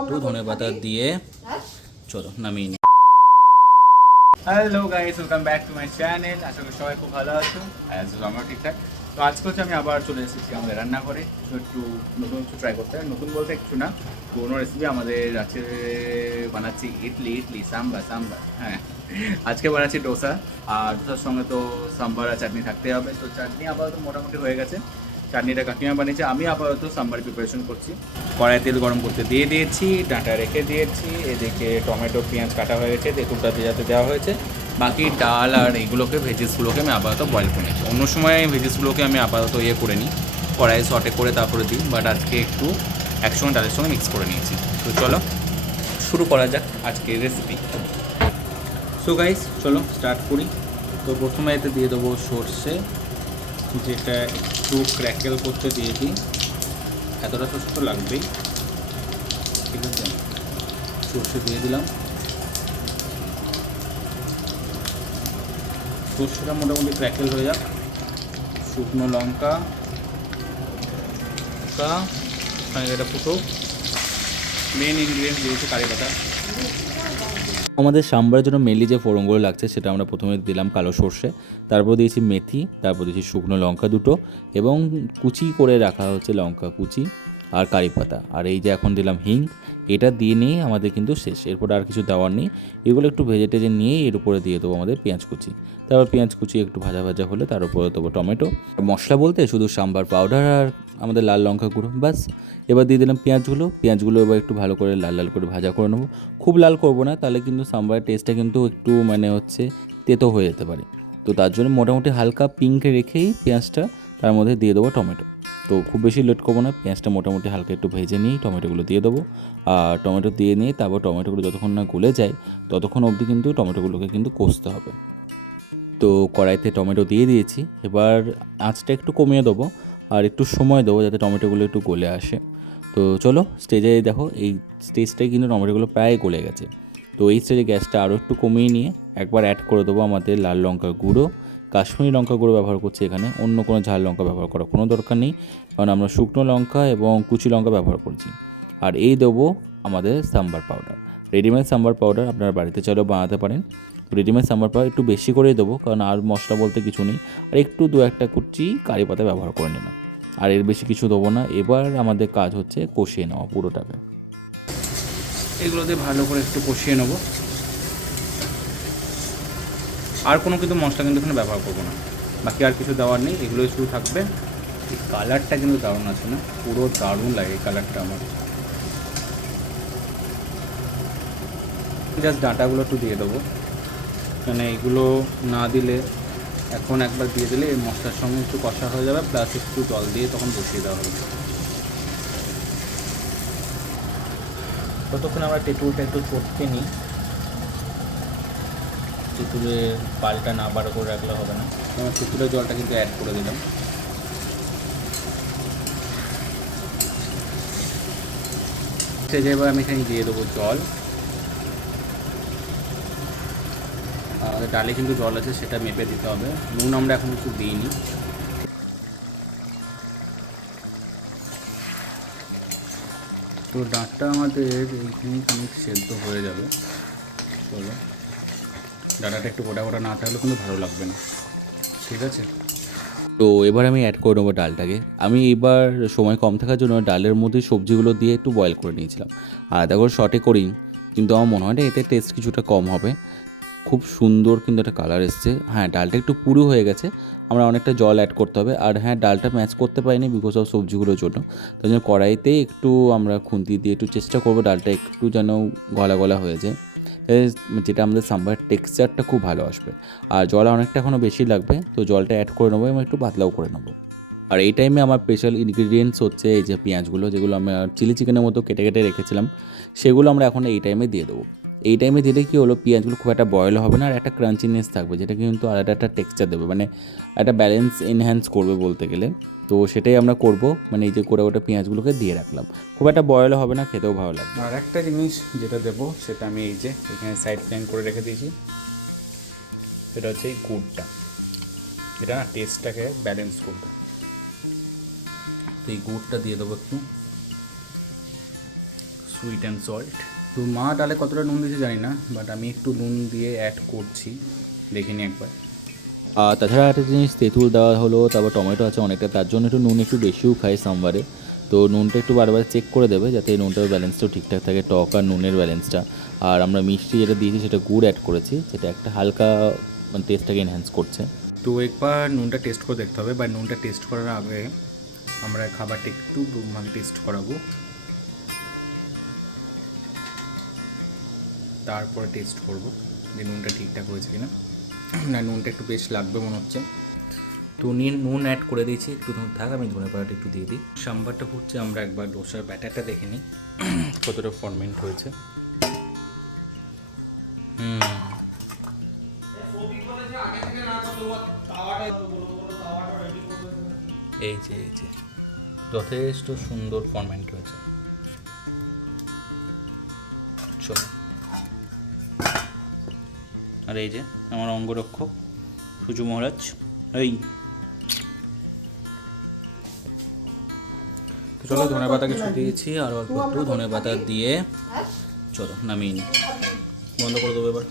একটু ধনেপাতা দিয়ে চলো নামিয়ে নিই। Hello guys, welcome back to my channel. আশা করি সবাই খুব ভালো আছো, আমরা ঠিকঠাক। তো আজকে হচ্ছে আমি আবার চলে এসেছি আমাদের রান্নাঘরে একটু নতুন কিছু ট্রাই করতে। নতুন বলতে কিছু না, পুরোনো রেসিপি। আমাদের আছে বানাচ্ছি ইডলি সাম্বার। হ্যাঁ, আজকে বানাচ্ছি ডোসা। আর ডোসার সঙ্গে তো সাম্বার আর চাটনি থাকতে হবে। তো চাটনি আপাতত মোটামুটি হয়ে গেছে, চাটনিটা কাকিমা বানিয়েছে। আমি আপাতত সাম্বার প্রিপারেশন করছি। কড়াই তেল গরম করতে দিয়ে দিয়েছি, ডাঁটা রেখে দিয়েছি, এদিকে টমেটো পেঁয়াজ কাটা হয়ে গেছে, তেঁতুলটা যাতে দেওয়া হয়েছে। বাকি ডাল আর এইগুলোকে ভেজিসগুলোকে আমি আপাতত বয়েল করে নিচ্ছি। অন্য সময় ভেজিসগুলোকে আমি আপাতত করে নিই, কড়াইয়ে সটে করে তারপরে দিই, বাট আজকে একটু একসঙ্গে ডালের সঙ্গে মিক্স করে নিয়েছি। তো চলো শুরু করা যাক আজকের রেসিপি। সো গাইস, চলো স্টার্ট করি। তো প্রথমে এতে দিয়ে দেবো সর্ষে, যেটা একটু ক্র্যাকেল করতে দিয়ে দিই। এতটা সর্ষে তো লাগবেই, ঠিক আছে। সর্ষে দিয়ে দিলাম। সর্ষেটা মোটামুটি ক্র্যাকেল হয়ে যাক। শুকনো লঙ্কা এটা ফুটো। মেন ইনগ্রিডিয়েন্টস দিয়েছি কারি পাতা। আমাদের সাম্বারের জন্য মেনলি যে ফোড়নগুলো লাগছে সেটা আমরা প্রথমে দিলাম কালো সর্ষে, তারপর দিয়েছি মেথি, তারপর দিয়েছি শুকনো লঙ্কা দুটো, এবং কুচি করে রাখা হচ্ছে লঙ্কা কুচি আর কারি পাতা। আর এই যে এখন দিলাম হিং। এটা দিয়ে নিয়ে আমাদের কিন্তু শেষ, এরপর আর কিছু দেওয়ার নেই। এগুলো একটু ভেজে টেজে নিয়ে এর উপরে দিয়ে দেবো আমাদের পেঁয়াজ কুচি। তারপর পেঁয়াজ কুচি একটু ভাজা ভাজা হলে তার উপরে দেবো টমেটো। মশলা বলতে শুধু সাম্বার পাউডার আর আমাদের লাল লঙ্কা গুঁড়ো, ব্যাস। এবার দিয়ে দিলাম পেঁয়াজগুলো এবার একটু ভালো করে লাল লাল করে ভাজা করে নেবো। খুব লাল করবো না, তাহলে কিন্তু সাম্বারের টেস্টটা কিন্তু একটু তেতো হয়ে যেতে পারে। তো তার জন্য মোটামুটি হালকা পিঙ্ক রেখেই পেঁয়াজটা তার মধ্যে দিয়ে দেবো টমেটো। তো খুব বেশি লেট করবো না, পেঁয়াজটা মোটামুটি হালকা একটু ভেজে নিয়েই টমেটোগুলো দিয়ে দেবো। আর টমেটো দিয়ে নিয়ে তারপর টমেটোগুলো যতক্ষণ না গলে যায় ততক্ষণ অবধি কিন্তু টমেটোগুলোকে কিন্তু কষতে হবে। তো কড়াইতে টমেটো দিয়ে দিয়েছি, এবার আঁচটা একটু কমিয়ে দেবো আর একটু সময় দেবো যাতে টমেটোগুলো একটু গলে আসে। তো চলো স্টেজে দেখো, এই স্টেজটাই কিন্তু টমেটোগুলো প্রায় গলে গেছে। তো এই স্টেজে গ্যাসটা আরও একটু কমিয়ে নিয়ে একবার অ্যাড করে দেবো আমাদের লাল লঙ্কার গুঁড়ো। কাশ্মীরি লঙ্কা গুঁড়ো ব্যবহার করছি এখানে, অন্য কোনো ঝাল লঙ্কা ব্যবহার করার কোনো দরকার নেই, কারণ আমরা শুকনো লঙ্কা এবং কুচি লঙ্কা ব্যবহার করছি। আর এই দেবো আমাদের sambar powder, readymade sambar powder. আপনারা বাড়িতে চাইলেও বানাতে পারেন। রেডিমেড সাম্বার পাউডার একটু বেশি করেই দেবো, কারণ আর মশলা বলতে কিছু নেই। আর একটু দু একটা কুচি কারি পাতা ব্যবহার করে নিলাম, আর এর বেশি কিছু দেবো না। এবার আমাদের কাজ হচ্ছে কষিয়ে নেওয়া পুরোটাকে। এগুলোতে ভালো করে একটু কষিয়ে নেবো। আর কোনো কিন্তু মশলা কিন্তু এখানে ব্যবহার করবো না, বাকি আর কিছু দেওয়ার নেই, এগুলোই শুধু থাকবে। এই কালারটা কিন্তু দারুণ আছে না, পুরো দারুণ লাগে এই কালারটা আমার। জাস্ট ডাঁটাগুলো একটু দিয়ে দেবো, মানে এগুলো না দিলে এখন একবার দিয়ে দিলে এই মশলার সঙ্গে একটু কষা হয়ে যাবে, প্লাস একটু জল দিয়ে তখন বসিয়ে দেওয়া হবে। ততক্ষণ আমরা তেঁতুলটা একটু চটকে নিই। তেঁতুলের পালটা না বাড়ো করে রাখলে হবে না, আমার তেঁতুলের জলটা কিন্তু অ্যাড করে দিলাম। এবার আমি এখানে দিয়ে দেবো জল। আমাদের ডালে কিন্তু জল আছে, সেটা মেপে দিতে হবে। নুন আমরা এখন কিছু দিইনি। তো ডাঁটটা আমাদের এইখানে খানিক সেদ্ধ হয়ে যাবে। চলো, ডাঁটাটা একটু গোটা গোটা না থাকলে কিন্তু ভালো লাগবে না, ঠিক আছে। তো এবার আমি অ্যাড করে নেবো ডালটাকে। আমি এবার সময় কম থাকার জন্য ডালের মধ্যে সবজিগুলো দিয়ে একটু বয়েল করে নিয়েছিলাম, আলাদা করে শর্টে করি, কিন্তু আমার মনে হয় না এতে টেস্ট কিছুটা কম হবে। খুব সুন্দর কিন্তু একটা কালার এসছে। হ্যাঁ, ডালটা একটু পুরু হয়ে গেছে, আমরা অনেকটা জল অ্যাড করতে হবে। আর হ্যাঁ, ডালটা ম্যাচ করতে পারিনি বিকজ অফ সবজিগুলোর জন্য। তাই জন্য কড়াইতে একটু আমরা খুন্তি দিয়ে একটু চেষ্টা করবো ডালটা একটু যেন গলা গলা হয়ে যায়, যেটা আমাদের সাম্বারের টেক্সচারটা খুব ভালো আসবে। আর জল অনেকটা এখনও বেশি লাগবে, তো জলটা অ্যাড করে নেবো এবং একটু পাতলাও করে নেবো। আর এই টাইমে আমার স্পেশাল ইনগ্রিডিয়েন্টস হচ্ছে এই যে পেঁয়াজগুলো, যেগুলো আমি চিলি চিকেনের মতো কেটে কেটে রেখেছিলাম, সেগুলো আমরা এখন এই টাইমে দিয়ে দেবো। এই টাইমে দিলে কী হলো, পেঁয়াজগুলো খুব একটা বয়েল হবে না আর একটা ক্রাঞ্চিনেস থাকবে, যেটা কিন্তু আলাদা একটা টেক্সচার দেবে, মানে একটা ব্যালেন্স এনহ্যান্স করবে বলতে গেলে। তো সেটাই আমরা করব, মানে এই যে করে ওটা পেঁয়াজগুলোকে দিয়ে রাখলাম, খুব একটা বয়েল হবে না, খেতেও ভালো লাগবে। আর একটা জিনিস যেটা দেবো সেটা আমি এই যে এখানে সাইড প্ল্যান করে রেখে দিয়েছি, সেটা হচ্ছে এই গুড়টা। এটা না টেস্টটাকে ব্যালেন্স করবে। তো এই গুড়টা দিয়ে দেবো একটু। Sweet and salt. তো মা ডালে কতটা নুন দিয়েছে জানি না, বাট আমি একটু নুন দিয়ে অ্যাড করছি, দেখিনি একবার। আর তাছাড়া একটা জিনিস তেঁতুল দেওয়া হলো, তারপর টমেটো আছে অনেকটা, তার জন্য একটু নুন একটু বেশিও খাই সাম্বারে। তো নুনটা একটু বারবার চেক করে দেবে যাতে এই নুনটার ব্যালেন্সটাও ঠিকঠাক থাকে, টক আর নুনের ব্যালেন্সটা। আর আমরা মিষ্টি যেটা দিয়েছি সেটা গুড় অ্যাড করেছি, যেটা একটা হালকা মানে টেস্টটাকে এনহ্যান্স করছে। তো একবার নুনটা টেস্ট করে দেখতে হবে, বা নুনটা টেস্ট করার আগে আমরা খাবারটা একটু মাকে টেস্ট করাবো, তারপরে টেস্ট করব যে নুনটা ঠিকঠাক হয়েছে কিনা। না, নুনটা একটু বেশ লাগবে মনে হচ্ছে। তো নুন অ্যাড করে দিয়েছি, একটু নুন থাক, আমি ধনে পাতাটা একটু দিয়ে দিই। সাম্বারটা ফুটছে, আমরা একবার ডোসার ব্যাটারটা দেখে নিই কতটা ফরমেন্ট হয়েছে। এই যে যথেষ্ট সুন্দর ফরমেন্ট হয়েছে। চলো, আর এই যে আমার অঙ্গরক্ষক সুজু মহারাজ, এই তো চলো ধনে পাতা কিছু দিয়েছি, আর অল্প একটু ধনে পাতা দিয়ে চলো নামিয়ে নিই। বন্ধ করে দেবো এবার।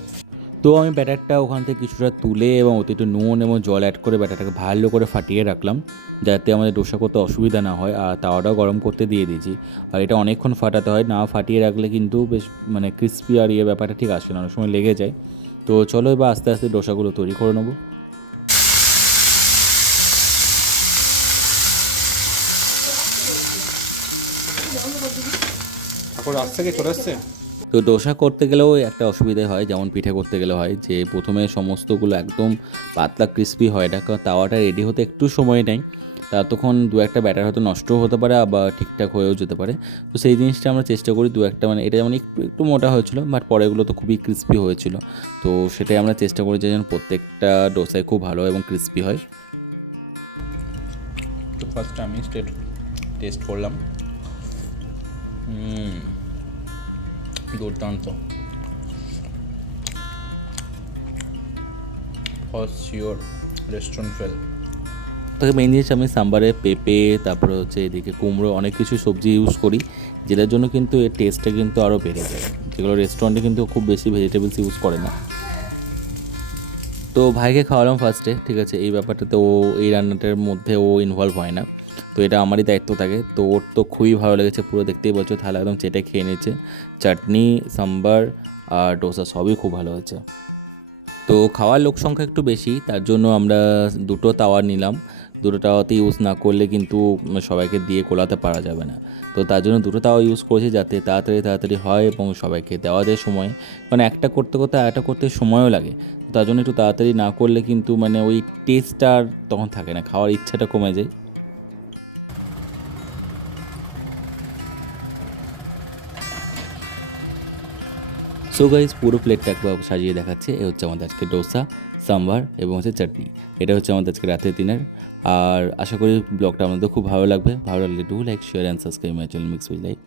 তো আমি ব্যাটারটা ওখান থেকে কিছুটা তুলে এবং ওতে একটু নুন এবং জল অ্যাড করে ব্যাটারটাকে ভালো করে ফাটিয়ে রাখলাম, যাতে আমাদের ডোসা করতে অসুবিধা না হয়। আর তাওয়াটাও গরম করতে দিয়ে দিয়েছি। আর এটা অনেকক্ষণ ফাটাতে হয়, না ফাটিয়ে রাখলে কিন্তু বেশ মানে ক্রিস্পি আর ব্যাপারটা ঠিক আসে না, অনেক সময় লেগে যায়। তো চলো এবার আস্তে আস্তে ডোসাগুলো তৈরি করে নেবো। ঠাকুর রাত থেকে চলে এসছে। তো ডোসা করতে গেলেও একটা অসুবিধা হয়, যেমন পিঠে করতে গেলে হয় যে প্রথমে সমস্তগুলো একদম পাতলা ক্রিস্পি হয় না, কারণ তাওয়াটা রেডি হতে একটু সময় নেয়। তখন দু একটা ব্যাটার হয়তো নষ্টও হতে পারে, আবার ঠিকঠাক হয়েও যেতে পারে। তো সেই জিনিসটা আমরা চেষ্টা করি দু একটা, মানে এটা যেমন একটু একটু মোটা হয়েছিল, বাট পরেগুলো তো খুবই ক্রিস্পি হয়েছিল। তো সেটাই আমরা চেষ্টা করি যে যেন প্রত্যেকটা ডোসায় খুব ভালো এবং ক্রিস্পি হয়। তো ফার্স্ট আমি টেস্ট করলাম। দুর্দান্ত, ফর শিওর রেস্টুরেন্ট ফেল। তবে মেন জিনিস আমি সাম্বারে পেঁপে, তারপরে হচ্ছে এদিকে কুমড়ো, অনেক কিছু সবজি ইউজ করি, যেটার জন্য কিন্তু এর টেস্টটা কিন্তু আরও বেড়ে যায়, যেগুলো রেস্টুরেন্টে কিন্তু খুব বেশি ভেজিটেবলস ইউজ করে না। তো ভাইকে খাওয়ালাম ফার্স্টে, ঠিক আছে, এই ব্যাপারটাতে ও এই রান্নাটার মধ্যে ও ইনভলভ হয় না, তো এটা আমারই দায়িত্ব থাকে। তো ওর তো খুবই ভালো লেগেছে, পুরো দেখতেই পাচ্ছ থালা একদম চেটে খেয়ে নিয়েছে। চাটনি, সাম্বার আর ডোসা সবই খুব ভালো হয়েছে। তো খাওয়ার লোক সংখ্যা একটু বেশি, তার জন্য আমরা দুটো তাওয়া নিলাম। দুটো তাওয়াতে ইউজ না করলে কিন্তু সবাইকে দিয়ে কোলাতে পারা যাবে না। তো তার জন্য দুটো তাওয়া ইউজ করেছি, যাতে তাড়াতাড়ি হয় এবং সবাইকে দেওয়া যায় সময়। কারণ একটা করতে করতে আরেকটা করতে সময়ও লাগে, তো তার জন্য একটু তাড়াতাড়ি না করলে কিন্তু মানে ওই টেস্টটা আর তখন থাকে না, খাওয়ার ইচ্ছাটা কমে যায়। সো গাইস, পুরো প্লেটটা একবার সাজিয়ে দেখাচ্ছে। এ হচ্ছে আমাদের আজকে ডোসা, সাম্বার এবং হচ্ছে চাটনি। এটা হচ্ছে আমাদের আজকে রাতের ডিনার। আর আশা করি ব্লগটা আমাদের খুব ভালো লাগবে। ভালো লাগলে do like, share and subscribe my channel mix with life.